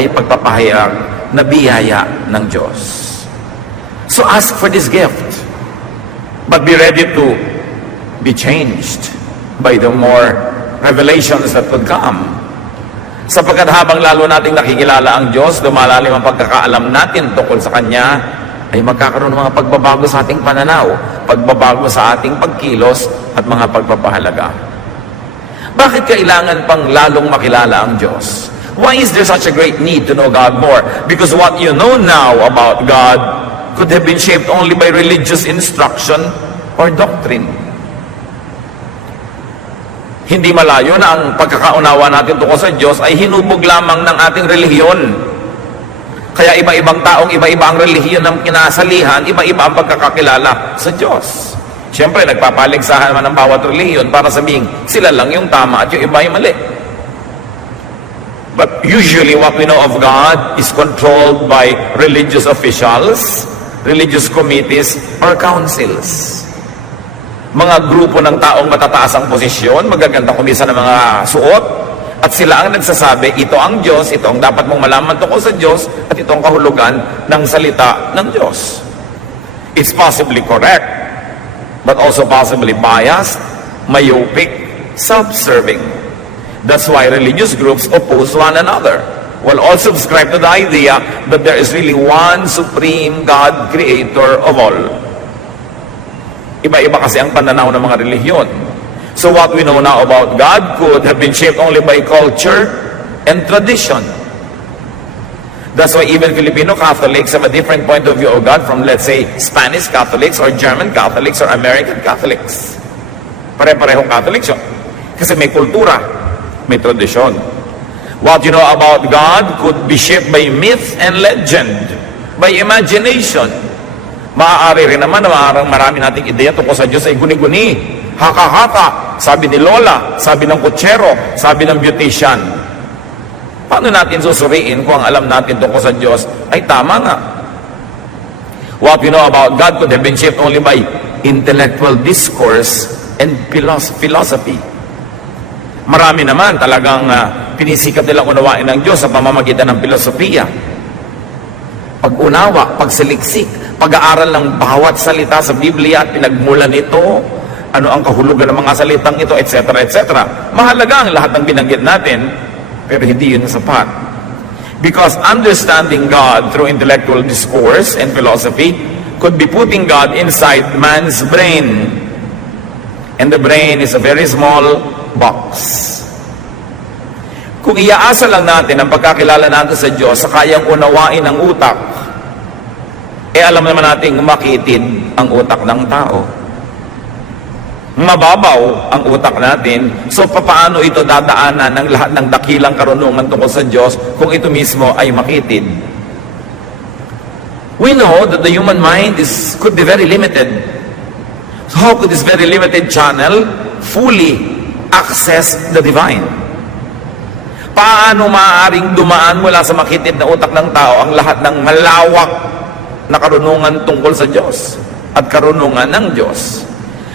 ay pagpapahayag na biyaya ng Diyos. So ask for this gift, but be ready to be changed by the more revelations that would come. Sapagkat habang lalo nating nakikilala ang Diyos, lumalalim ang pagkakaalam natin tungkol sa Kanya, ay magkakaroon ng mga pagbabago sa ating pananaw, pagbabago sa ating pagkilos at mga pagpapahalaga. Bakit kailangan pang lalong makilala ang Diyos? Why is there such a great need to know God more? Because what you know now about God could have been shaped only by religious instruction or doctrine. Hindi malayo na ang pagkakaunawa natin tungkol sa Diyos ay hinubog lamang ng ating relihiyon. Kaya iba-ibang taong iba-iba ang relihiyon ng kinasalihan, iba-iba ang pagkakakilala sa Diyos. Siyempre, nagpapaligsahan naman ng bawat relihiyon para sabihin, sila lang yung tama at yung iba yung mali. But usually what we know of God is controlled by religious officials, religious committees, or councils. Mga grupo ng taong matataas ang posisyon, magaganda kumisa ng mga suot, at sila ang nagsasabi, ito ang Diyos, ito ang dapat mong malaman tungkol sa Diyos, at ito ang kahulugan ng salita ng Diyos. It's possibly correct, but also possibly biased, myopic, self-serving. That's why religious groups oppose one another. Will all subscribe to the idea that there is really one supreme God, creator of all. Iba-iba kasi ang pananaw ng mga relihiyon. So what we know now about God could have been shaped only by culture and tradition. That's why even Filipino Catholics have a different point of view of God from, let's say, Spanish Catholics or German Catholics or American Catholics. Pare-parehong Catholics yun. Kasi may kultura, may tradisyon. What you know about God could be shaped by myth and legend, by imagination. Maaari rin naman na marami nating ideya tungkol sa Diyos ay guni-guni, haka-haka, sabi ni Lola, sabi ng kutsero, sabi ng beautician. Paano natin susuriin kung ang alam natin tungkol sa Diyos ay tama nga? What we know about God could have been shaped only by intellectual discourse and philosophy. Marami naman talagang pinisikap nilang unawain ng Diyos sa pamamagitan ng filosofiya. Pag-unawa, pagsaliksik, pag-aaral ng bawat salita sa Biblia at pinagmula nito, ano ang kahulugan ng mga salitang ito, etc., etc. Mahalaga ang lahat ng binanggit natin, pero hindi yun sapat. Because understanding God through intellectual discourse and philosophy could be putting God inside man's brain. And the brain is a very small box. Kung iaasa lang natin ang pagkakilala natin sa Diyos sa kayang unawain ng utak, alam naman natin makitid ang utak ng tao. Mababaw ang utak natin, so paano ito dadaanan ng lahat ng dakilang karunungan tungkol sa Diyos kung ito mismo ay makitid? We know that the human mind could be very limited. So how could this very limited channel fully access the divine? Paano maaaring dumaan mula sa makitid na utak ng tao ang lahat ng malawak na karunungan tungkol sa Diyos at karunungan ng Diyos?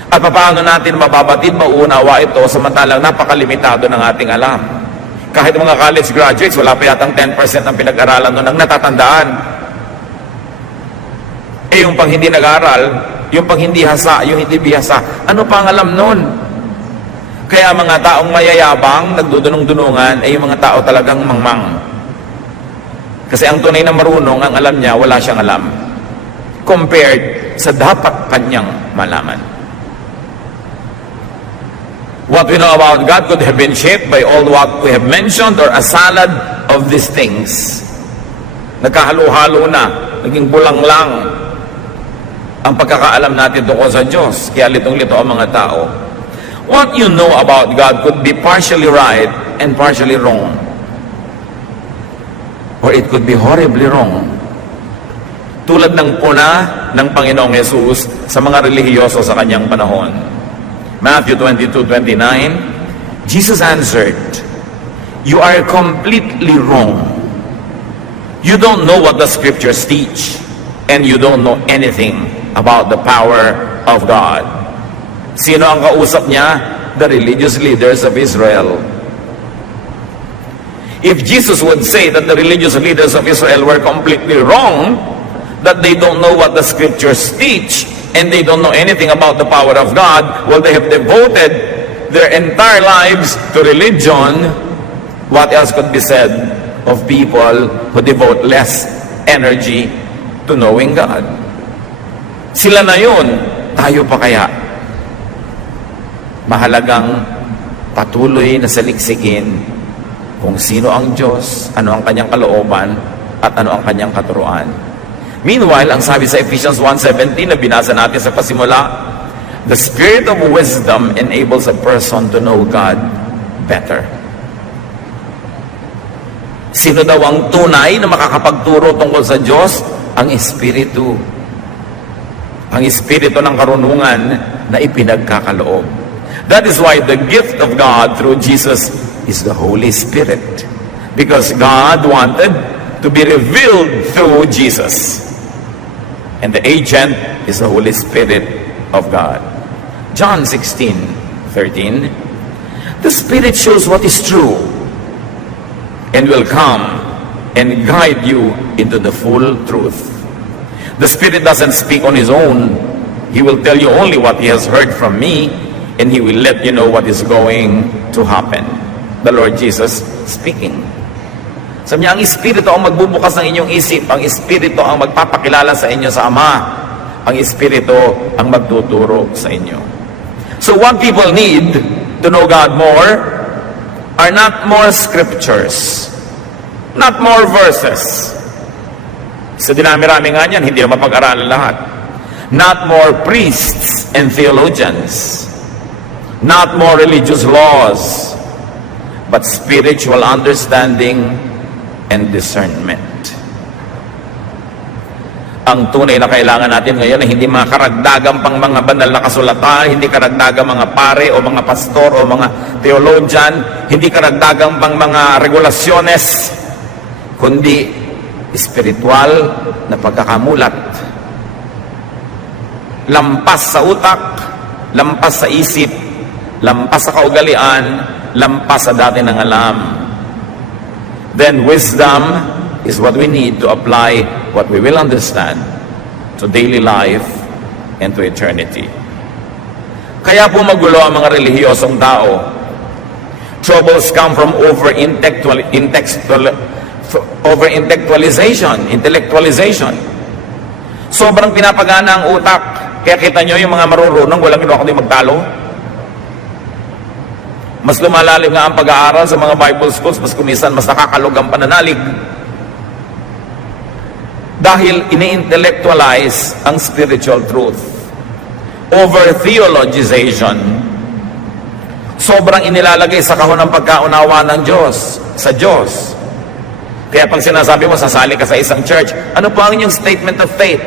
At paano natin mababatid, mauunawa ito samantalang napakalimitado ng ating alam? Kahit mga college graduates, wala pa yatang 10% ang pinag-aralan nun ang natatandaan. Yung pang hindi nag-aral, yung pang hindi hasa, yung hindi bihasa, ano pang alam nun? Kaya mga taong mayayabang, nagdudunong-dunungan, ay yung mga tao talagang mangmang. Kasi ang tunay na marunong, ang alam niya, wala siyang alam. Compared sa dapat kanyang malaman. What we know about God could have been shaped by all what we have mentioned or a salad of these things. Nagkahalo-halo na, naging bulang lang ang pagkakaalam natin tungkol sa Diyos. Kaya litong-lito ang mga tao. What you know about God could be partially right and partially wrong. Or it could be horribly wrong. Tulad ng puna ng Panginoong Jesus sa mga relihiyoso sa kanyang panahon. Matthew 22:29, Jesus answered, "You are completely wrong. You don't know what the scriptures teach, and you don't know anything about the power of God." Sino ang kausap niya? The religious leaders of Israel. If Jesus would say that the religious leaders of Israel were completely wrong, that they don't know what the scriptures teach, and they don't know anything about the power of God, well, they have devoted their entire lives to religion, what else could be said of people who devote less energy to knowing God? Sila na yun, tayo pa kaya? Mahalagang patuloy na saliksikin kung sino ang Diyos, ano ang kanyang kalooban, at ano ang kanyang katuruan. Meanwhile, ang sabi sa Ephesians 1:17 na binasa natin sa pasimula, the spirit of wisdom enables a person to know God better. Sino daw ang tunay na makakapagturo tungkol sa Diyos? Ang Espiritu. Ang Espiritu ng karunungan na ipinagkakaloob. That is why the gift of God through Jesus is the Holy Spirit. Because God wanted to be revealed through Jesus. And the agent is the Holy Spirit of God. John 16:13. The Spirit shows what is true and will come and guide you into the full truth. The Spirit doesn't speak on His own. He will tell you only what He has heard from me, and He will let you know what is going to happen. The Lord Jesus speaking. Sabi niya, ang Espiritu ang magbubukas ng inyong isip. Ang Espiritu ang magpapakilala sa inyo sa Ama. Ang Espiritu ang magtuturo sa inyo. So what people need to know God more are not more scriptures, not more verses. Sa dinami-rami nga niyan, hindi na mapag-aralan lahat. Not more priests and theologians, not more religious laws, but spiritual understanding and discernment. Ang tunay na kailangan natin ngayon ay hindi mga karagdagang pang mga banal na kasulatan, hindi karagdagang mga pare o mga pastor o mga theologian, hindi karagdagang pang mga regulasyones, kundi espiritual na pagkakamulat. Lampas sa utak, lampas sa isip, lampas sa kaugalian, lampas sa dati ng alam. Then wisdom is what we need to apply what we will understand to daily life and to eternity. Kaya po magulo ang mga relihiyosong tao. Troubles come from intellectualization. Sobrang pinapagana ang utak. Kaya kita nyo yung mga marurunong, walang ginawa kundi magtalo. Mas lumalalim nga ang pag-aaral sa mga Bible schools, mas kumisan, mas nakakalog ang pananalig. Dahil ini-intellectualize ang spiritual truth. Over-theologization. Sobrang inilalagay sa kahon ng pagkaunawa ng Diyos, sa Diyos. Kaya pag sinasabi mo, sasali ka sa isang church, ano po ang inyong statement of faith?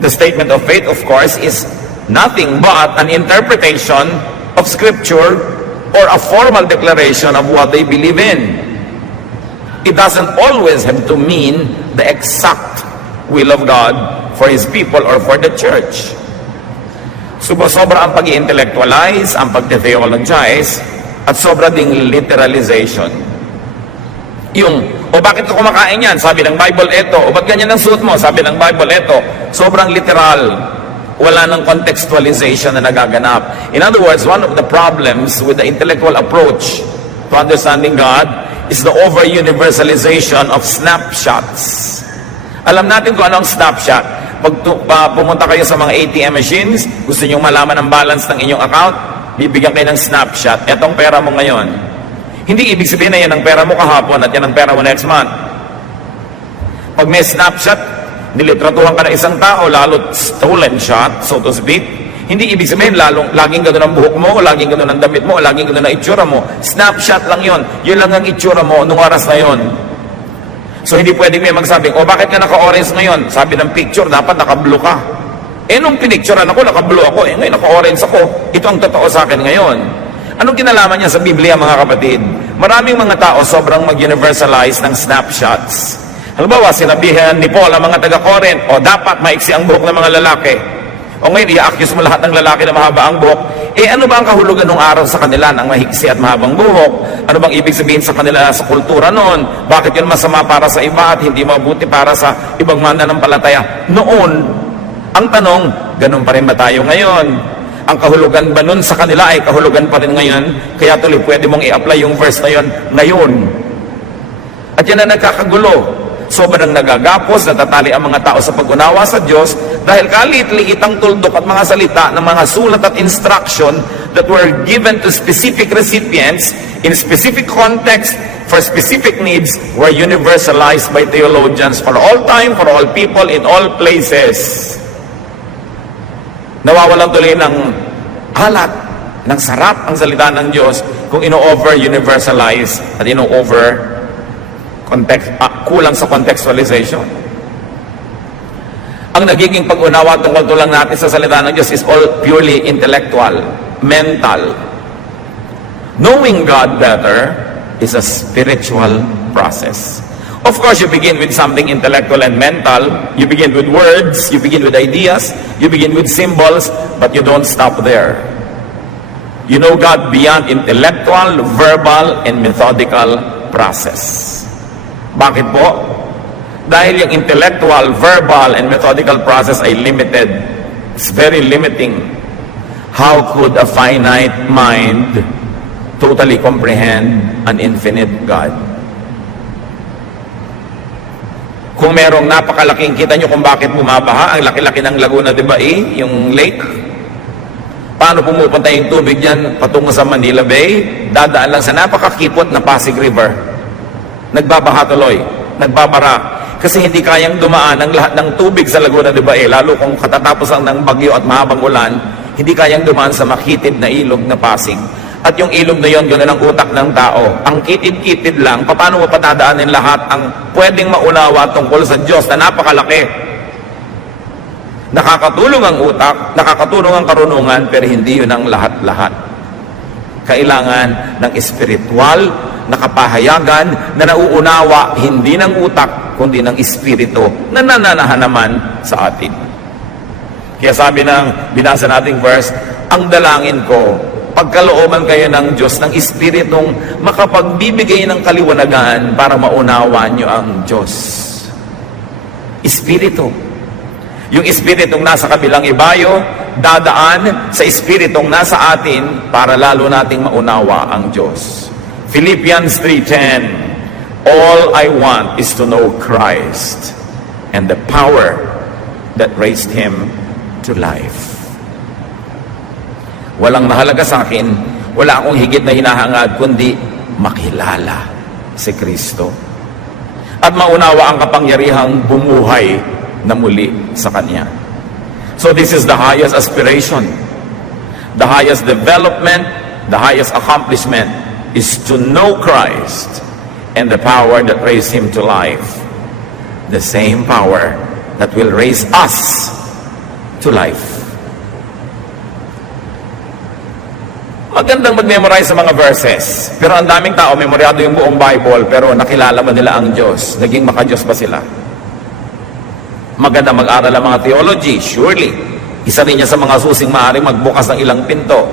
The statement of faith, of course, is nothing but an interpretation of Scripture or a formal declaration of what they believe in. It doesn't always have to mean the exact will of God for His people or for the church. Sobra ang pag-intellectualize, ang pag-theologize, at sobra ding literalization. Yung, o bakit ka kumakain yan? Sabi ng Bible, eto. O ba't ganyan ang suot mo? Sabi ng Bible, eto. Sobrang literal. Wala ng contextualization na nagaganap. In other words, one of the problems with the intellectual approach to understanding God is the over-universalization of snapshots. Alam natin kung ano ang snapshot. Pag pumunta kayo sa mga ATM machines, gusto nyo malaman ang balance ng inyong account, bibigyan kayo ng snapshot. Etong pera mo ngayon. Hindi ibig sabihin na yan ang pera mo kahapon at yan ang pera mo next month. Pag may snapshot, nilitratuhan ka ng isang tao, lalo stolen shot, so to speak, hindi ibig sabihin laging gano'n ang buhok mo, o laging gano'n ang damit mo, o laging gano'n ang itsura mo. Snapshot lang yon. Yun lang ang itsura mo nung oras na yon. So hindi pwedeng may magsabing, bakit ka naka-orange ngayon? Sabi ng picture, dapat naka-blue ka. Nung pinicturean ako, naka-blue ako. Ngayon naka-orange ako. Ito ang totoo sa akin ngayon. Anong kinalaman niya sa Biblia, mga kapatid? Maraming mga tao sobrang mag-universalize ng snapshots. Halimbawa, sinabihan ni Paul ang mga taga-Corinth, dapat maiksi ang buhok ng mga lalaki. O ngayon, i-accuse mo lahat ng lalaki na mahaba ang buhok. Ano ba ang kahulugan ng araw sa kanila ng mahiksi at mahabang buhok? Ano bang ibig sabihin sa kanila sa kultura noon? Bakit yun masama para sa iba at hindi mabuti para sa ibang mananampalataya? Noon, ang tanong, ganun pa rin ba tayo ngayon? Ang kahulugan ba nun sa kanila ay kahulugan pa rin ngayon? Kaya tuloy pwede mong i-apply yung verse na yun ngayon. At yan na nagkakagulo. Sobrang nagagapos, natatali ang mga tao sa pag-unawa sa Diyos dahil kalit-liit ang tuldok at mga salita ng mga sulat at instruction that were given to specific recipients in specific context for specific needs were universalized by theologians for all time, for all people, in all places. Nawawalan tuloy ng alat, ng sarap ang salita ng Diyos kung ino-over-universalize at ino-over kulang sa contextualization. Ang nagiging pag-unawa tungkol lang natin sa salita ng Diyos is all purely intellectual, mental. Knowing God better is a spiritual process. Of course, you begin with something intellectual and mental. You begin with words, you begin with ideas, you begin with symbols, but you don't stop there. You know God beyond intellectual, verbal, and methodical process. Bakit po? Dahil yung intellectual, verbal, and methodical process ay limited. It's very limiting. How could a finite mind totally comprehend an infinite God? Kung merong napakalaking, kita nyo kung bakit bumabaha, ang laki-laki ng Laguna de Bay, yung lake. Paano pumupunta yung tubig dyan patungo sa Manila Bay? Dadaan lang sa napakakipot na Pasig River. Nagbabaha tuloy, nagbabara. Kasi hindi kayang dumaan ang lahat ng tubig sa Laguna de Bay, lalo kung katatapos lang ng bagyo at mahabang ulan, hindi kayang dumaan sa makitid na ilog na Pasig. At yung ilog na yon, ganoon ang utak ng tao. Ang kitid-kitid lang, paano mo patadaanin lahat ang pwedeng maunawa tungkol sa Diyos na napakalaki? Nakakatulong ang utak, nakakatulong ang karunungan, pero hindi yun ang lahat-lahat. Kailangan ng espiritual na kapahayagan na nauunawa hindi ng utak kundi ng espiritu na nananahan naman sa atin. Kaya sabi ng binasa nating verse, ang dalangin ko, pagkalooban kayo ng Diyos, ng espiritong makapagbibigay ng kaliwanagan para maunawa nyo ang Diyos. Espiritu. Yung espiritong nasa kabilang ibayo, dadaan sa espiritong nasa atin para lalo nating maunawa ang Diyos. Philippians 3:10, all I want is to know Christ and the power that raised Him to life. Walang mahalaga sa akin, wala akong higit na hinahangad kundi makilala si Kristo at maunawa ang kapangyarihang bumuhay na muli sa Kanya. So this is the highest aspiration, the highest development, the highest accomplishment is to know Christ and the power that raised Him to life. The same power that will raise us to life. Magandang mag-memorize sa mga verses, pero ang daming tao, memoryado yung buong Bible, pero nakilala ba nila ang Diyos? Naging maka-Diyos ba sila? Maganda mag-aral ang mga theology, surely. Isa rin niya sa mga susing maaaring magbukas ng ilang pinto.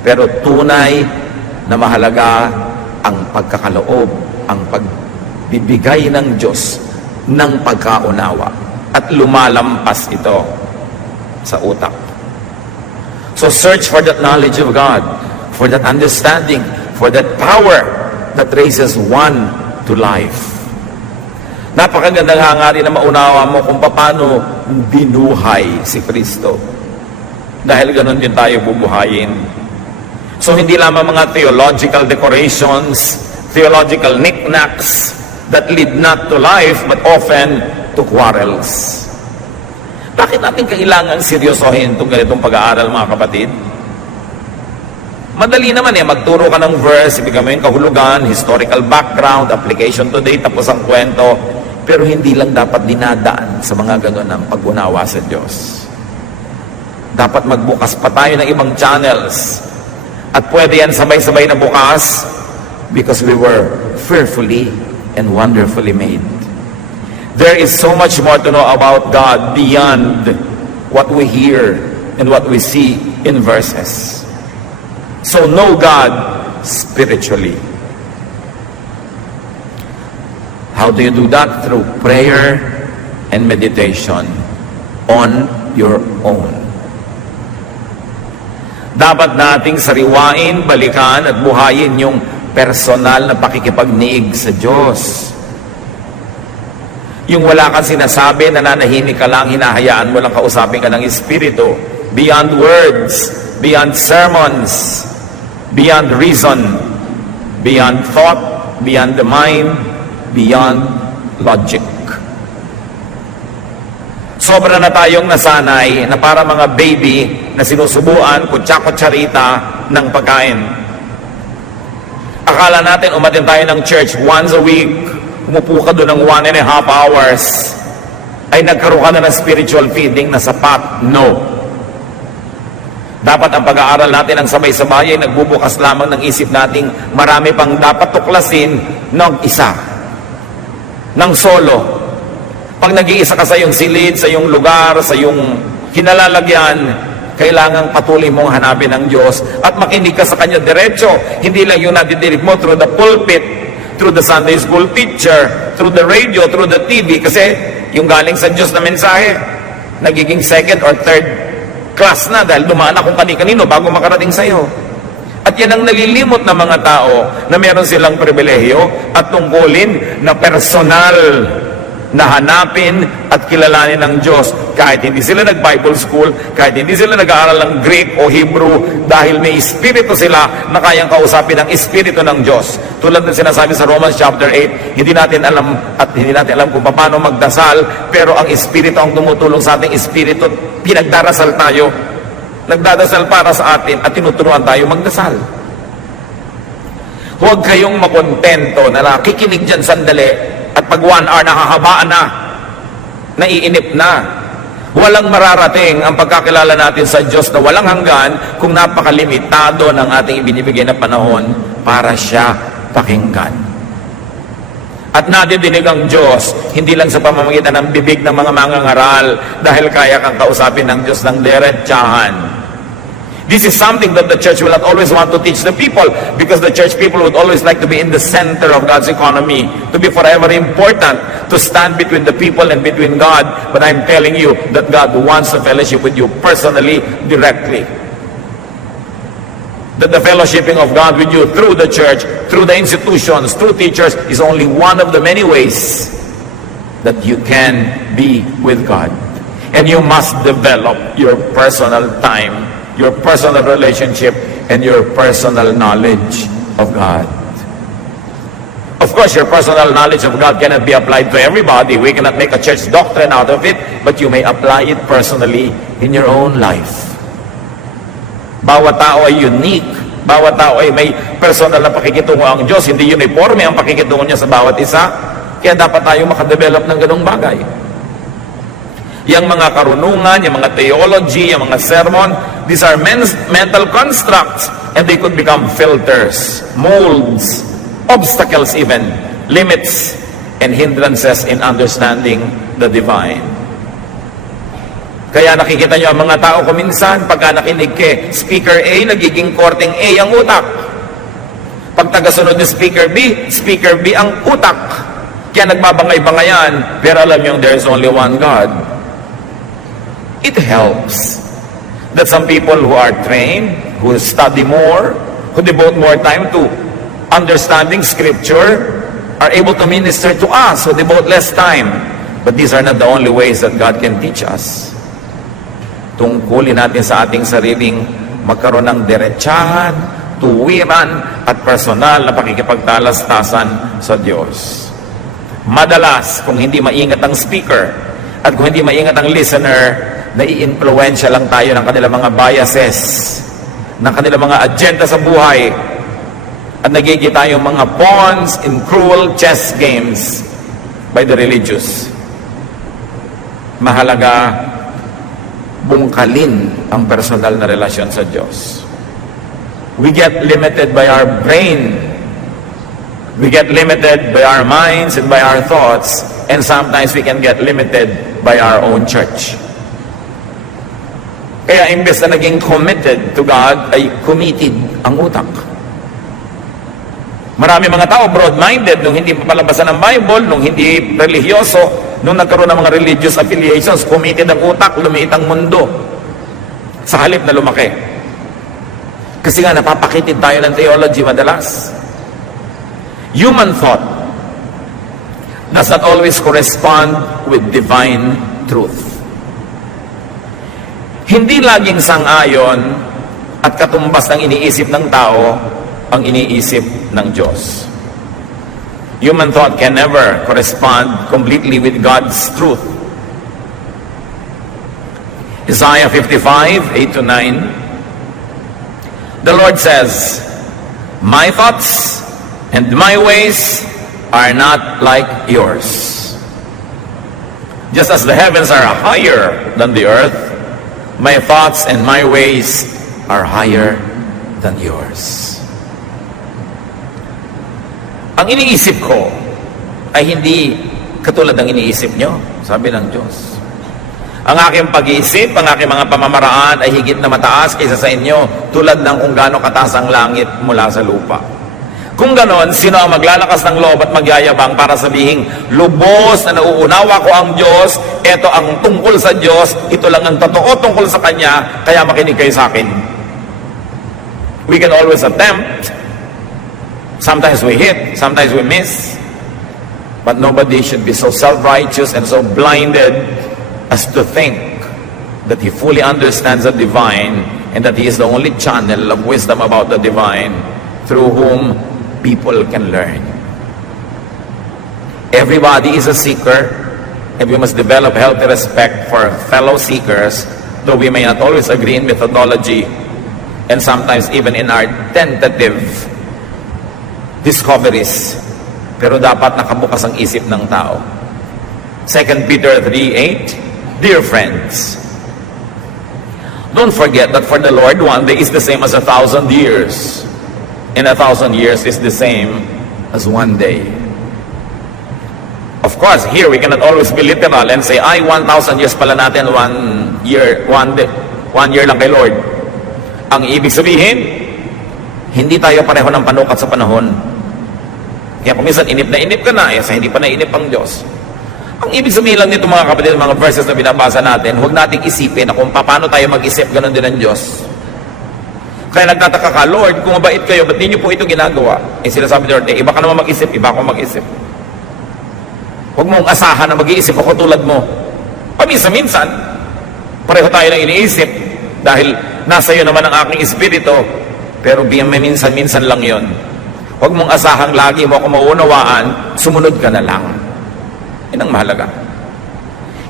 Pero tunay na mahalaga ang pagkakaloob, ang pagbibigay ng Diyos ng pagkaunawa. At lumalampas ito sa utak. So search for that knowledge of God, for that understanding, for that power that raises one to life. Napakagandang hangarin na maunawa mo kung paano binuhay si Kristo. Dahil ganun din tayo bubuhayin. So hindi lamang mga theological decorations, theological knickknacks that lead not to life but often to quarrels. Bakit natin kailangan seryosohin itong ganitong pag-aaral, mga kapatid? Madali naman magturo ka ng verse, ibigay mo yung kahulugan, historical background, application today, tapos ang kwento. Pero hindi lang dapat dinadaan sa mga gano'n ang pag-unawa sa Diyos. Dapat magbukas pa tayo ng ibang channels. At pwede yan sabay-sabay na bukas because we were fearfully and wonderfully made. There is so much more to know about God beyond what we hear and what we see in verses. So know God spiritually. How do you do that? Through prayer and meditation on your own. Dapat nating sariwain, balikan at buhayin yung personal na pakikipagniig sa Diyos. Yung wala kang sinasabi, nananahimik ka lang, hinahayaan mo lang kausapin ka ng Espiritu. Beyond words, beyond sermons, beyond reason, beyond thought, beyond the mind, beyond logic. Sobra na tayong nasanay na para mga baby na sinusubuan, kutsa-kutsarita ng pagkain. Akala natin umatin tayo ng church once a week, umupo ka doon ng 1.5 hours, ay nagkaroon ka na ng spiritual feeding na sapat. No. Dapat ang pag-aaral natin ang sabay-sabay ay nagbubukas lamang ng isip nating marami pang dapat tuklasin ng isa, ng solo. Pag nag-iisa ka sa iyong silid, sa iyong lugar, sa iyong kinalalagyan, kailangang patuloy mong hanapin ang Diyos at makinig ka sa Kanya diretso. Hindi lang yung nadidinig mo through the pulpit, through the Sunday school teacher, through the radio, through the TV, kasi yung galing sa Diyos na mensahe, nagiging second or third class na dahil dumaan na kung kani-kanino bago makarating sa iyo. At yan ang nalilimot na mga tao na meron silang pribilehiyo at tungkulin na personal na hanapin at kilalanin ng Diyos kahit hindi sila nag-Bible school, kahit hindi sila nag-aaral ng Greek o Hebrew, dahil may Espiritu sila na kayang kausapin ang Espiritu ng Diyos. Tulad ng sinasabi sa Romans chapter 8, hindi natin alam kung paano magdasal, pero ang Espiritu ang tumutulong sa ating Espiritu. Pinagdarasal tayo, nagdadasal para sa atin at tinuturuan tayo magdasal. Huwag kayong makontento na nakikinig dyan sandali at pag 1 hour nakahabaan na, naiinip na. Walang mararating ang pagkakilala natin sa Diyos na walang hanggan kung napakalimitado ng ating ibinibigay na panahon para siya pakinggan. At nadidinig ang Diyos, hindi lang sa pamamagitan ng bibig ng mga mangangaral dahil kaya kang kausapin ng Diyos ng diretsahan. This is something that the church will not always want to teach the people, because the church people would always like to be in the center of God's economy, to be forever important, to stand between the people and between God. But I'm telling you that God wants a fellowship with you personally, directly. That the fellowshipping of God with you through the church, through the institutions, through teachers, is only one of the many ways that you can be with God. And you must develop your personal time, your personal relationship, and your personal knowledge of God. Of course, your personal knowledge of God cannot be applied to everybody. We cannot make a church doctrine out of it, but you may apply it personally in your own life. Bawat tao ay unique. Bawat tao ay may personal na pakikitungo ang Diyos. Hindi uniforme ang pakikitungo niya sa bawat isa. Kaya dapat tayo makadevelop ng ganung bagay. Yang mga karunungan, yung mga theology, yung mga sermon, these are mental constructs, and they could become filters, molds, obstacles even, limits, and hindrances in understanding the divine. Kaya nakikita nyo ang mga tao kuminsan, pagka nakinig kay Speaker A, nagiging korteng A ang utak. Pag tagasunod ni Speaker B ang utak. Kaya nagbabangay-bangayan, pero alam nyo, there is only one God. It helps that some people who are trained, who study more, who devote more time to understanding Scripture, are able to minister to us, who devote less time. But these are not the only ways that God can teach us. Tungkulin natin sa ating sariling magkaroon ng diretsahan, tuwiran, at personal na pakikipagtalastasan sa Diyos. Madalas, kung hindi maingat ang speaker, at kung hindi maingat ang listener, nai-influensya lang tayo ng kanilang mga biases, ng kanilang mga agenda sa buhay, at nagiging tayong mga pawns in cruel chess games by the religious. Mahalaga bungkalin ang personal na relasyon sa Diyos. We get limited by our brain. We get limited by our minds and by our thoughts, and sometimes we can get limited by our own church. Kaya imbes na naging committed to God, ay committed ang utak. Marami mga tao broad-minded nung hindi papalabasan ng Bible, nung hindi religyoso, nung nagkaroon ng mga religious affiliations, committed ang utak, lumiit ang mundo. Sa halip na lumaki. Kasi nga napapakitid tayo ng theology madalas. Human thought does not always correspond with divine truth. Hindi laging sang-ayon at katumbas ng iniisip ng tao ang iniisip ng Diyos. Human thought can never correspond completely with God's truth. Isaiah 55, 8-9, the Lord says, "My thoughts and my ways are not like yours. Just as the heavens are higher than the earth, my thoughts and my ways are higher than yours." Ang iniisip ko ay hindi katulad ng iniisip nyo, sabi ng Diyos. Ang aking pag-iisip, ang aking mga pamamaraan ay higit na mataas kaysa sa inyo, tulad ng kung gaano kataas ang langit mula sa lupa. Kung ganon, sino ang maglalakas ng loob at magyayabang para sabihing, lubos na nauunawa ko ang Diyos, ito ang tungkol sa Diyos, ito lang ang totoo tungkol sa Kanya, kaya makinig kayo sa akin. We can always attempt. Sometimes we hit, sometimes we miss. But nobody should be so self-righteous and so blinded as to think that he fully understands the divine and that he is the only channel of wisdom about the divine through whom people can learn. Everybody is a seeker, and we must develop healthy respect for fellow seekers, though we may not always agree in methodology and sometimes even in our tentative discoveries, pero dapat nakabukas ang isip ng tao. 2 Peter 3:8, dear friends, don't forget that for the Lord, one day is the same as 1,000 years, and 1,000 years is the same as one day. Of course, here we cannot always be literal and say, 1,000 years pala natin, 1 year, one year lang kay Lord. Ang ibig sabihin, hindi tayo pareho ng panukat sa panahon. Kaya kung minsan inip ka na, sa hindi pa nainip ang Diyos. Ang ibig sabihin lang nito mga kapatid, mga verses na binabasa natin, huwag nating isipin na kung paano tayo mag-isip, ganun din ang Diyos. Kaya nagtataka ka, Lord, kung mabait kayo, ba't di niyo po ito ginagawa? Sinasabi ni Lord, iba ka naman mag-isip, iba ako mag-isip. Huwag mong asahan na mag-iisip ako tulad mo. Paminsan-minsan, pareho tayo ng iniisip dahil nasa iyo naman ang aking espiritu, pero minsan-minsan lang yon. Huwag mong asahang lagi mo ako maunawaan, sumunod ka na lang. Yan ang mahalaga.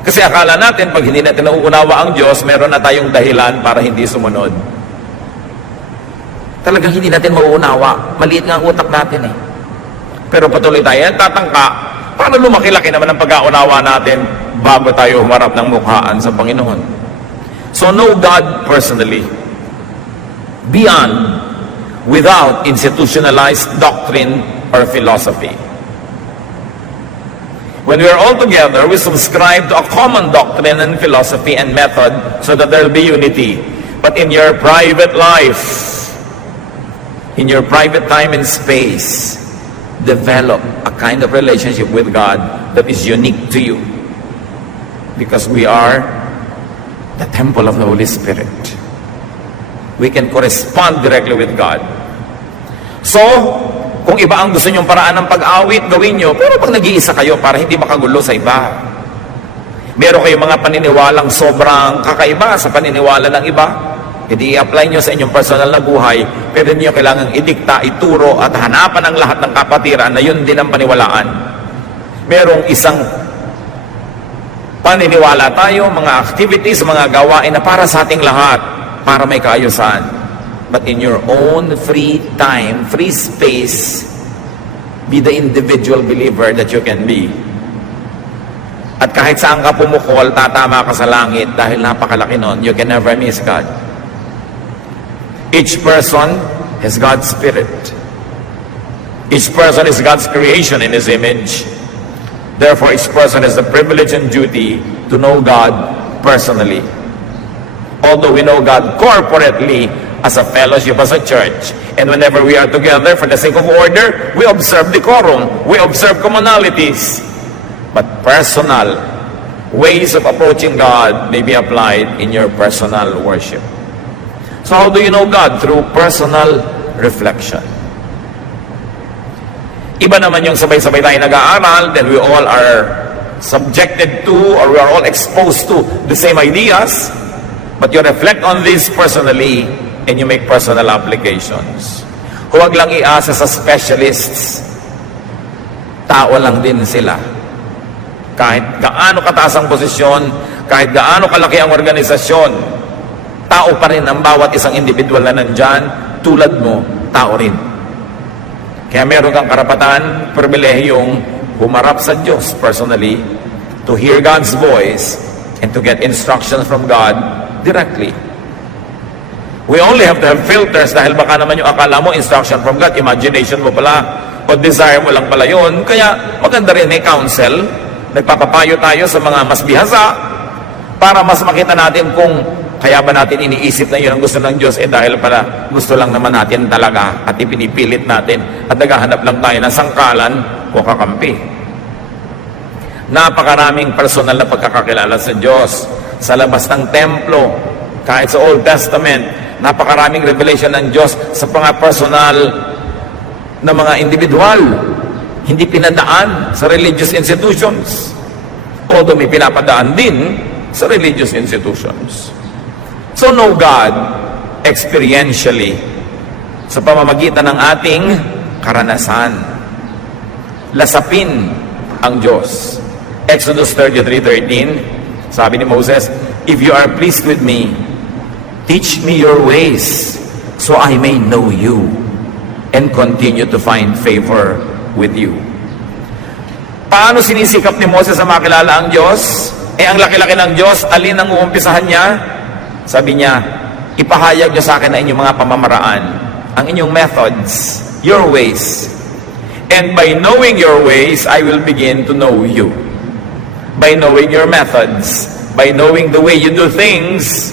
Kasi akala natin, pag hindi natin nauunawa ang Diyos, meron na tayong dahilan para hindi sumunod. Talagang hindi natin mauunawa. Maliit nga ang utak natin eh. Pero patuloy tayo, tatangka, paano lumaki-laki naman ang pag-aunawa natin bago tayo humarap ng mukhaan sa Panginoon? So know God personally. Beyond, without institutionalized doctrine or philosophy. When we are all together, we subscribe to a common doctrine and philosophy and method so that there will be unity. But in your private life, in your private time and space, develop a kind of relationship with God that is unique to you. Because we are the temple of the Holy Spirit. We can correspond directly with God. So, kung iba ang gusto nyong paraan ng pag-awit, gawin nyo. Pero pag nag-iisa kayo, para hindi makagulo sa iba. Meron kayong mga paniniwalang sobrang kakaiba sa paniniwala ng iba. Hindi i-apply nyo sa inyong personal na buhay, pero nyo kailangang idikta, ituro, at hanapan ang lahat ng kapatiran na yun din ang paniwalaan. Merong isang paniniwala tayo, mga activities, mga gawain na para sa ating lahat, para may kaayusan. But in your own free time, free space, be the individual believer that you can be. At kahit saan ka pumukol, tatama ka sa langit dahil napakalaki nun. You can never miss God. Each person has God's Spirit. Each person is God's creation in His image. Therefore, each person has the privilege and duty to know God personally. Although we know God corporately as a fellowship, as a church, and whenever we are together for the sake of order, we observe decorum, we observe commonalities. But personal ways of approaching God may be applied in your personal worship. So how do you know God? Through personal reflection. Iba naman yung sabay-sabay tayo nag-aaral, then we all are subjected to, or we are all exposed to the same ideas, but you reflect on this personally and you make personal applications. Huwag lang iasa sa specialists. Tao lang din sila. Kahit gaano kataas ang posisyon, kahit gaano kalaki ang organisasyon, tao pa rin ang bawat isang individual na nandyan, tulad mo, tao rin. Kaya meron kang karapatan, pribilehiyong humarap sa Diyos personally, to hear God's voice, and to get instructions from God directly. We only have to have filters dahil baka naman yung akala mo, instruction from God, imagination mo pala, o desire mo lang pala yun. Kaya maganda rin may counsel, nagpapapayo tayo sa mga mas bihasa, para mas makita natin kung kaya ba natin iniisip na yun ang gusto ng Diyos, dahil pala gusto lang naman natin talaga at ipinipilit natin at naghahanap lang tayo ng sangkalan o kakampi. Napakaraming personal na pagkakakilala sa Diyos sa labas ng templo, kahit sa Old Testament. Napakaraming revelation ng Diyos sa mga personal na mga individual, hindi pinadaan sa religious institutions, although may pinapadaan din sa religious institutions. So know God experientially sa pamamagitan ng ating karanasan. Lasapin ang Diyos. Exodus 33:13, sabi ni Moses, "If you are pleased with me, teach me your ways, so I may know you and continue to find favor with you." Paano sinisikap ni Moses na makilala ang Diyos? Ang laki-laki ng Diyos, alin ang uumpisahan niya? Sabi niya, ipahayag niyo sa akin na inyong mga pamamaraan, ang inyong methods, your ways. And by knowing your ways, I will begin to know you. By knowing your methods, by knowing the way you do things,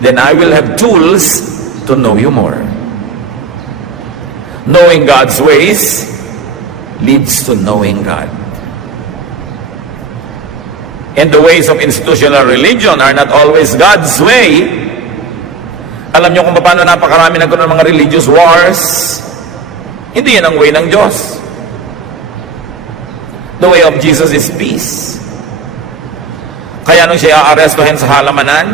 then I will have tools to know you more. Knowing God's ways leads to knowing God. And the ways of institutional religion are not always God's way. Alam niyo kung paano napakarami nagkaroon ng mga religious wars? Hindi yan ang way ng Diyos. The way of Jesus is peace. Kaya nung siya aarestuhin sa halamanan,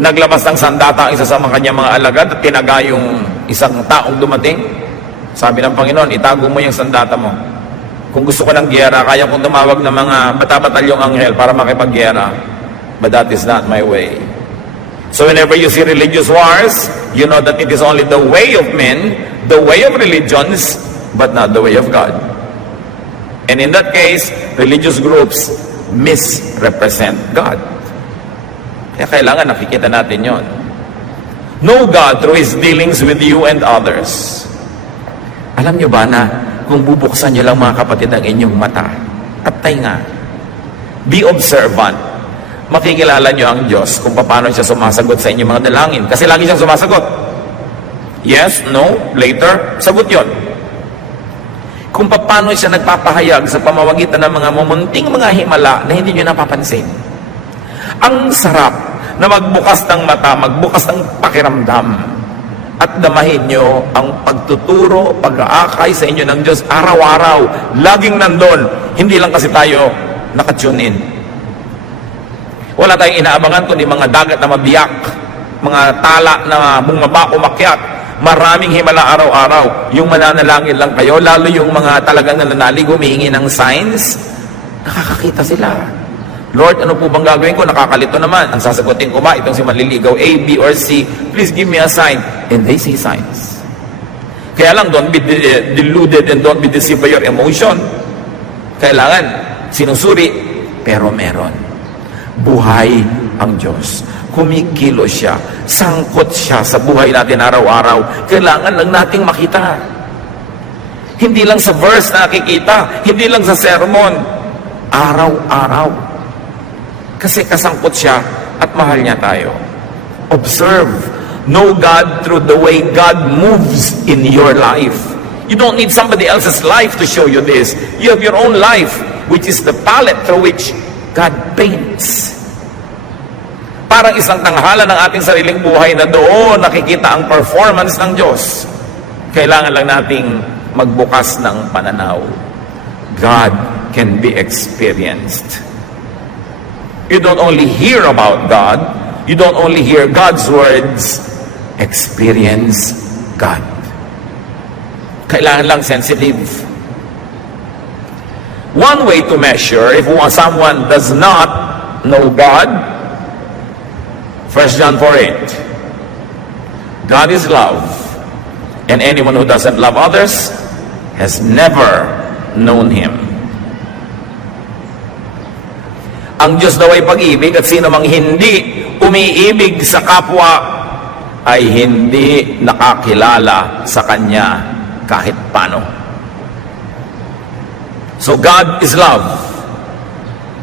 naglabas ng sandata ang isa sa mga kanyang mga alagad at tinaga yung isang taong dumating. Sabi ng Panginoon, itago mo yung sandata mo. Kung gusto ko ng giyera, kaya kong tumawag ng mga bata-batalyong anghel para makipaggiyera. But that is not my way. So whenever you see religious wars, you know that it is only the way of men, the way of religions, but not the way of God. And in that case, religious groups misrepresent God. Kaya kailangan nakikita natin yon. Know God through His dealings with you and others. Alam nyo ba na kung bubuksan nyo lang mga kapatid ang inyong mata at tainga, be observant, makikilala nyo ang Diyos kung paano siya sumasagot sa inyong mga dalangin. Kasi lagi siyang sumasagot. Yes, no, later, sagot yon. Kung paano siya nagpapahayag sa pamamagitan ng mga mumunting mga himala na hindi nyo napapansin. Ang sarap na magbukas ng mata, magbukas ng pakiramdam, at damahin nyo ang pagtuturo, pag-aakay sa inyo ng Diyos araw-araw, laging nandun. Hindi lang kasi tayo nakatune in. Wala tayong inaabangan kundi mga dagat na mabiyak, mga tala na bumaba, umakyat, maraming himala araw-araw. Yung mananalangin lang kayo, lalo yung mga talagang nananalig, humihingi ng signs, nakakakita sila. Lord, ano po bang gagawin ko? Nakakalito naman. Ang sasagutin ko ba? Itong si manliligaw, A, B, or C. Please give me a sign. And they see signs. Kaya lang, don't be deluded and don't be deceived by your emotion. Kailangan, sinusuri, pero meron. Buhay ang Diyos. Kumikilos siya. Sangkot siya sa buhay natin araw-araw. Kailangan lang nating makita. Hindi lang sa verse na nakikita. Hindi lang sa sermon. Araw-araw. Kasi kasangkot siya at mahal niya tayo. Observe. Know God through the way God moves in your life. You don't need somebody else's life to show you this. You have your own life, which is the palette through which God paints. Parang isang tanghala ng ating sariling buhay na doon nakikita ang performance ng Diyos. Kailangan lang nating magbukas ng pananaw. God can be experienced. You don't only hear about God, you don't only hear God's words, experience God. Kailangan lang sensitive. One way to measure if someone does not know God, 1 John 4:8. God is love, and anyone who doesn't love others has never known Him. Ang Diyos daw ay pag-ibig, at sino mang hindi umiibig sa kapwa ay hindi nakakilala sa Kanya kahit paano. So God is love.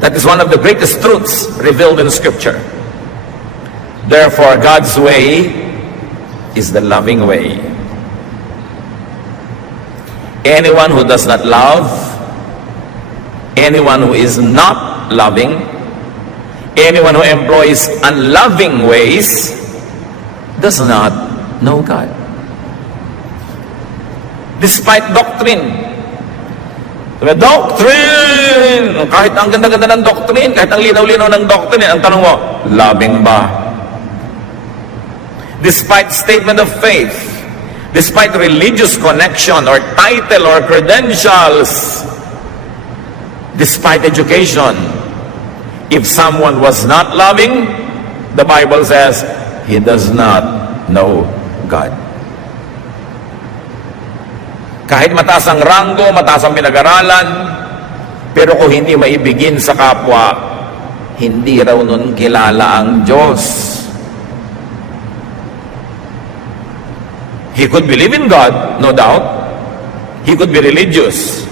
That is one of the greatest truths revealed in Scripture. Therefore, God's way is the loving way. Anyone who does not love, anyone who is not loving, anyone who employs unloving ways, does not know God. Despite doctrine, kahit ang ganda-ganda ng doctrine, kahit ang linaw-linaw ng doctrine, ang tanong mo, loving ba? Despite statement of faith, despite religious connection or title or credentials, despite education, if someone was not loving, the Bible says, he does not know God. Kahit mataas ang ranggo, mataas ang pinag-aralan, pero kung hindi maibigin sa kapwa, hindi raw nun kilala ang Diyos. He could believe in God, no doubt. He could be religious.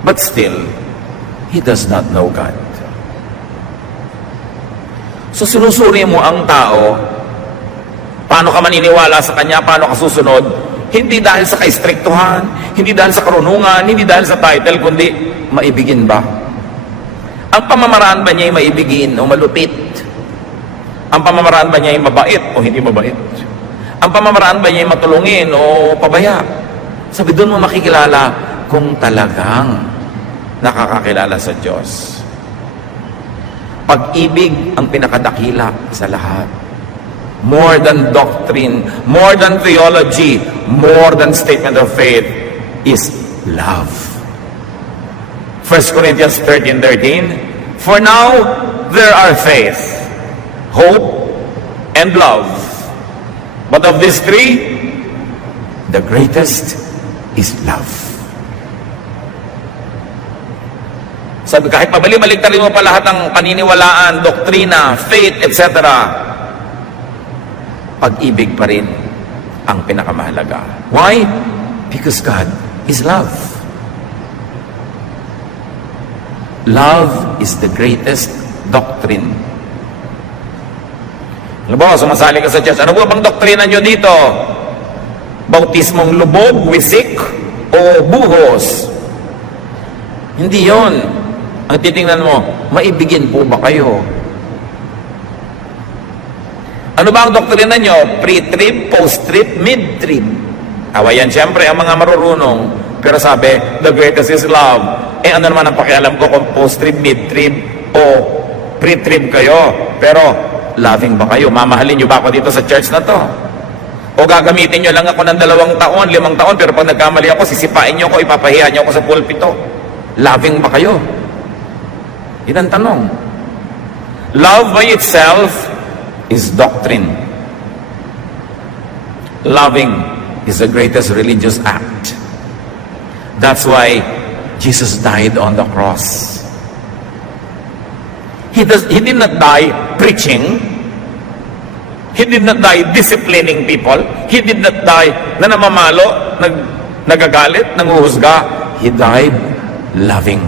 But still, he does not know God. So sinusuri mo ang tao, paano ka maniniwala sa kanya, paano ka susunod, hindi dahil sa kaistriktuhan, hindi dahil sa karunungan, hindi dahil sa title, kundi maibigin ba? Ang pamamaraan ba niya ay maibigin o malupit? Ang pamamaraan ba niya ay mabait o hindi mabait? Ang pamamaraan ba niya ay matulungin o pabaya? Sabi, doon mo makikilala kung talagang nakakakilala sa Diyos. Pag-ibig ang pinakadakila sa lahat. More than doctrine, more than theology, more than statement of faith is love. 1 Corinthians 13:13. For now, there are faith, hope, and love. But of these three, the greatest is love. Sabi, kahit mabali-baligtarin mo pa lahat ng paniniwalaan, doktrina, faith, etc., pag-ibig pa rin ang pinakamahalaga. Why? Because God is love. Love is the greatest doctrine. Halimbawa, sumasali ka sa church, ano ba bang doktrina nyo dito? Bautismong lubog, wisik, o buhos? Hindi yon. Ang titingnan mo, maibigin po ba kayo? Ano ba ang doktrina nyo? Pre-trib, post-trib, mid-trib. Awayan siyempre ang mga marurunong. Pero sabi, the greatest is love. Eh ano naman ang pakialam ko kung post-trib, mid-trib, o pre-trib kayo? Pero loving ba kayo? Mamahalin nyo ba ako dito sa church na to? O gagamitin nyo lang ako ng 2 taon, 5 taon, pero pag nagkamali ako, sisipain nyo ako, ipapahiya nyo ako sa pulpito. Loving ba kayo? Yan ang tanong. Love by itself is doctrine. Loving is the greatest religious act. That's why Jesus died on the cross. He did not die preaching. He did not die disciplining people. He did not die na namamalo, nagagalit, nanguhusga. He died loving.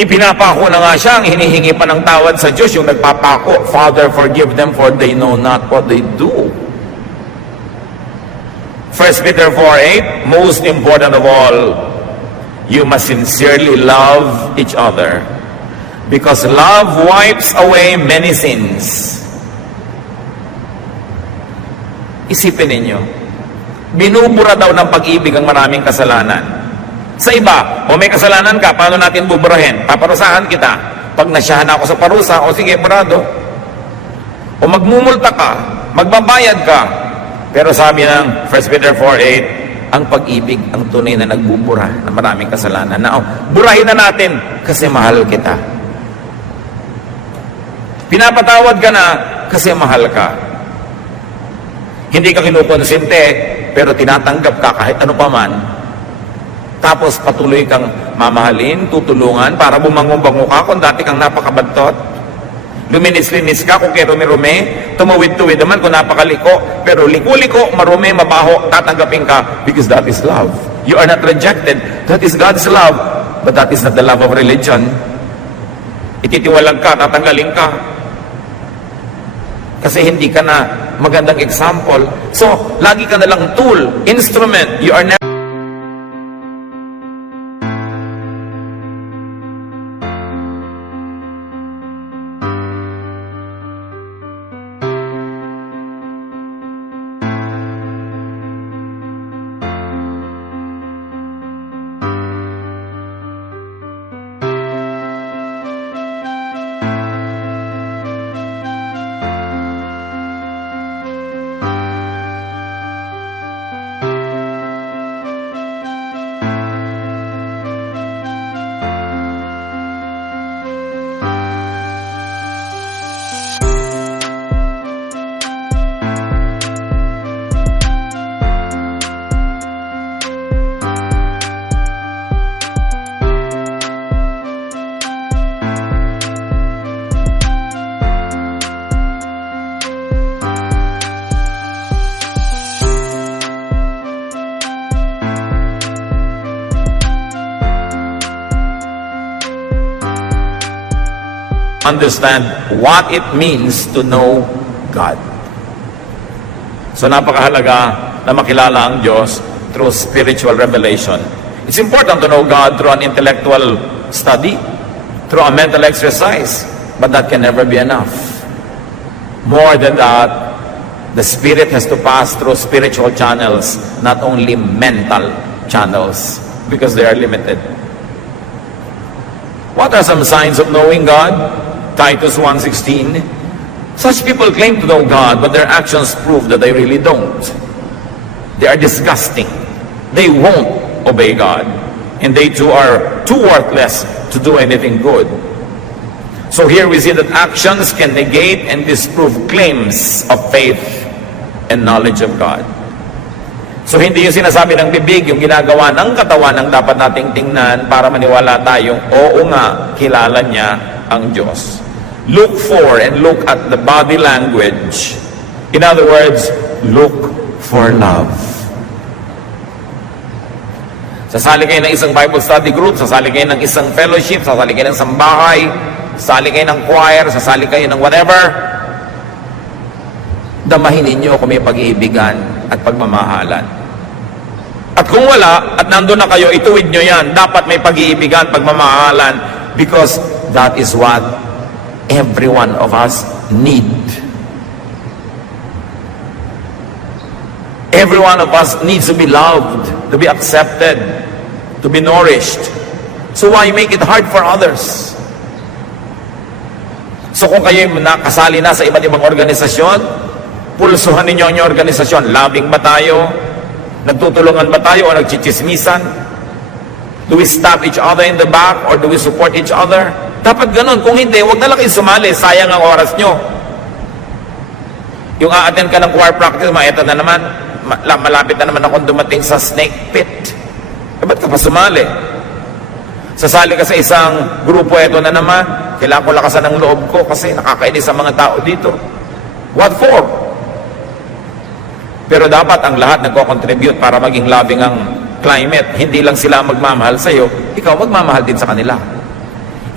Ipinapako na nga siya, ang hinihingi pa ng tawad sa Diyos, yung nagpapako, Father, forgive them for they know not what they do. 1 Peter 4:8, most important of all, you must sincerely love each other because love wipes away many sins. Isipin ninyo, binubura daw ng pag-ibig ang maraming kasalanan. Sa iba, o may kasalanan ka, paano natin buburahin? Paparusahan kita. Pag nasyahan ako sa parusa, o sige, brado. O magmumulta ka, magbabayad ka. Pero sabi ng 1 Peter 4:8, ang pag-ibig ang tunay na nagbubura ng maraming kasalanan. Na, burahin na natin kasi mahal kita. Pinapatawad ka na kasi mahal ka. Hindi ka kinukonsente, pero tinatanggap ka kahit ano pa man. Tapos patuloy kang mamahalin, tutulungan para bumangon-bango ka kung dati kang napakabantot. Luminis-linis ka kung kay rumi-rumi, tumawid-tuwid naman kung napakaliko, pero liko-liko, marumi, mabaho, tatanggapin ka because that is love. You are not rejected. That is God's love, but that is not the love of religion. Ititiwalag ka, tatanggalin ka. Kasi hindi ka na magandang example. So, lagi ka na lang tool, instrument. You are never understand what it means to know God. So napakahalaga na makilala ang Diyos through spiritual revelation. It's important to know God through an intellectual study, through a mental exercise, but that can never be enough. More than that, the Spirit has to pass through spiritual channels, not only mental channels, because they are limited. What are some signs of knowing God? Titus 1:16, such people claim to know God, but their actions prove that they really don't. They are disgusting. They won't obey God. And they too are too worthless to do anything good. So here we see that actions can negate and disprove claims of faith and knowledge of God. So hindi yung sinasabi ng bibig, yung ginagawa ng katawan ang dapat nating tingnan para maniwala tayong, oo nga, kilala niya ang Diyos. Look for and look at the body language. In other words, look for love. Sasali kayo ng isang Bible study group, sasali kayo ng isang fellowship, sasali kayo ng sambahay, sasali kayo ng choir, sasali kayo ng whatever. Damahin ninyo kung may pag-iibigan at pagmamahalan. At kung wala, at nandun na kayo, ituwid nyo yan. Dapat may pag-iibigan, pagmamahalan, because that is what every one of us need. Every one of us needs to be loved, to be accepted, to be nourished. So why make it hard for others? So kung kayo nakasali na sa iba't ibang organisasyon, pulsuhan ninyo ang inyong organisasyon. Loving ba tayo? Nagtutulungan ba tayo o nagchichismisan? Do we stab each other in the back or do we support each other? Dapat ganun. Kung hindi, huwag na lang kayo sumali. Sayang ang oras nyo. Yung a-attend ka ng choir practice, eto na naman, malapit na naman akong dumating sa snake pit. Ba't ka pa sumali? Sasali ka sa isang grupo, eto na naman, kailangan ko lakasan ng loob ko kasi nakakainis sa mga tao dito. What for? Pero dapat ang lahat nagko-contribute para maging loving ang climate. Hindi lang sila magmamahal sa'yo, ikaw magmamahal din sa kanila.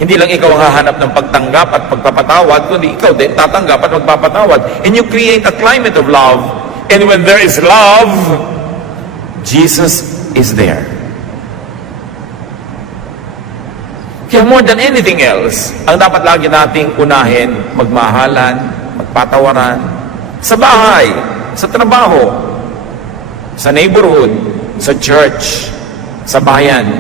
Hindi lang ikaw ang hahanap ng pagtanggap at pagpapatawad, kundi ikaw din tatanggap at magpapatawad. And you create a climate of love. And when there is love, Jesus is there. Kaya more than anything else, ang dapat lagi nating unahin, magmahalan, magpatawaran, sa bahay, sa trabaho, sa neighborhood, sa church, sa bayan.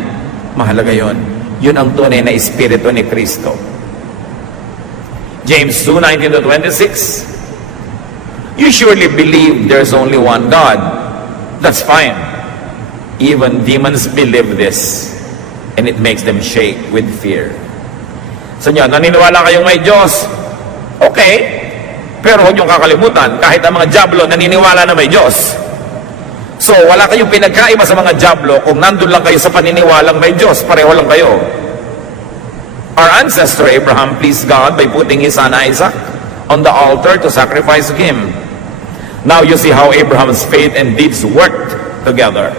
Mahalaga yon. Yun ang tunay na espiritu ni Kristo. James 2:19-26. You surely believe there's only one God. That's fine. Even demons believe this, and it makes them shake with fear. So nyo, naniniwala kayong may Diyos? Okay. Pero huwag niyong kakalimutan, kahit ang mga diablo naniniwala na may Diyos. So, wala kayong pinagkaiba sa mga diablo kung nandun lang kayo sa paniniwalang may Diyos. Pareho lang kayo. Our ancestor Abraham pleased God by putting his son Isaac on the altar to sacrifice him. Now you see how Abraham's faith and deeds worked together.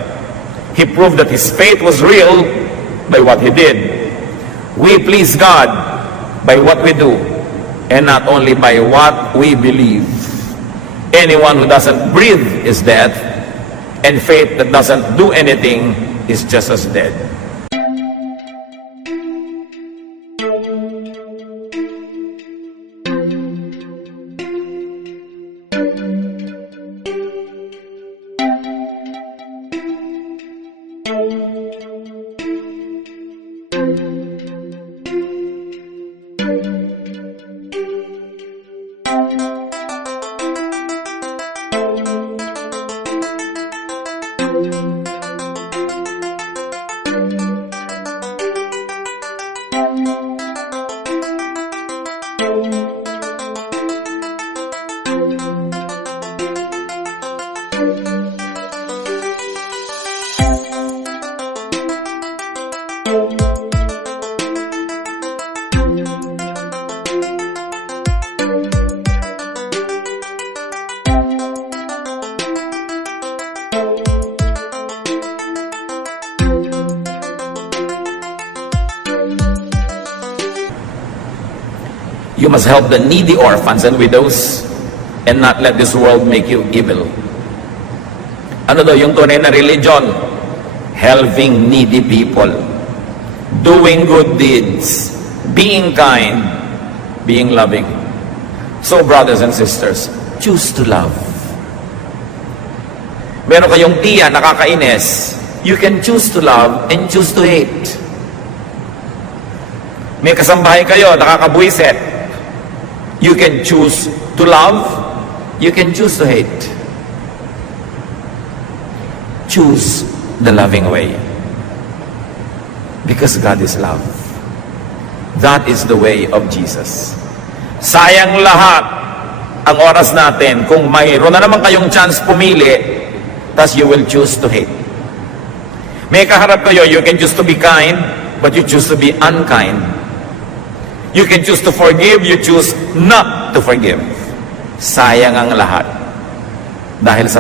He proved that his faith was real by what he did. We please God by what we do, and not only by what we believe. Anyone who doesn't breathe is dead, and faith that doesn't do anything is just as dead. You must help the needy orphans and widows and not let this world make you evil. Ano daw yung tunay na religion? Helping needy people, doing good deeds, being kind, being loving. So brothers and sisters, choose to love. Meron kayong tiya nakakainis, you can choose to love and choose to hate. May kasambahay kayo nakakabuiset, you can choose to love, you can choose to hate. Choose the loving way. Because God is love. That is the way of Jesus. Sayang lahat ang oras natin kung mayroon na naman kayong chance pumili, tas you will choose to hate. May kaharap kayo, you can choose to be kind, but you choose to be unkind. You can choose to forgive, you choose not to forgive. Sayang ang lahat. Dahil sa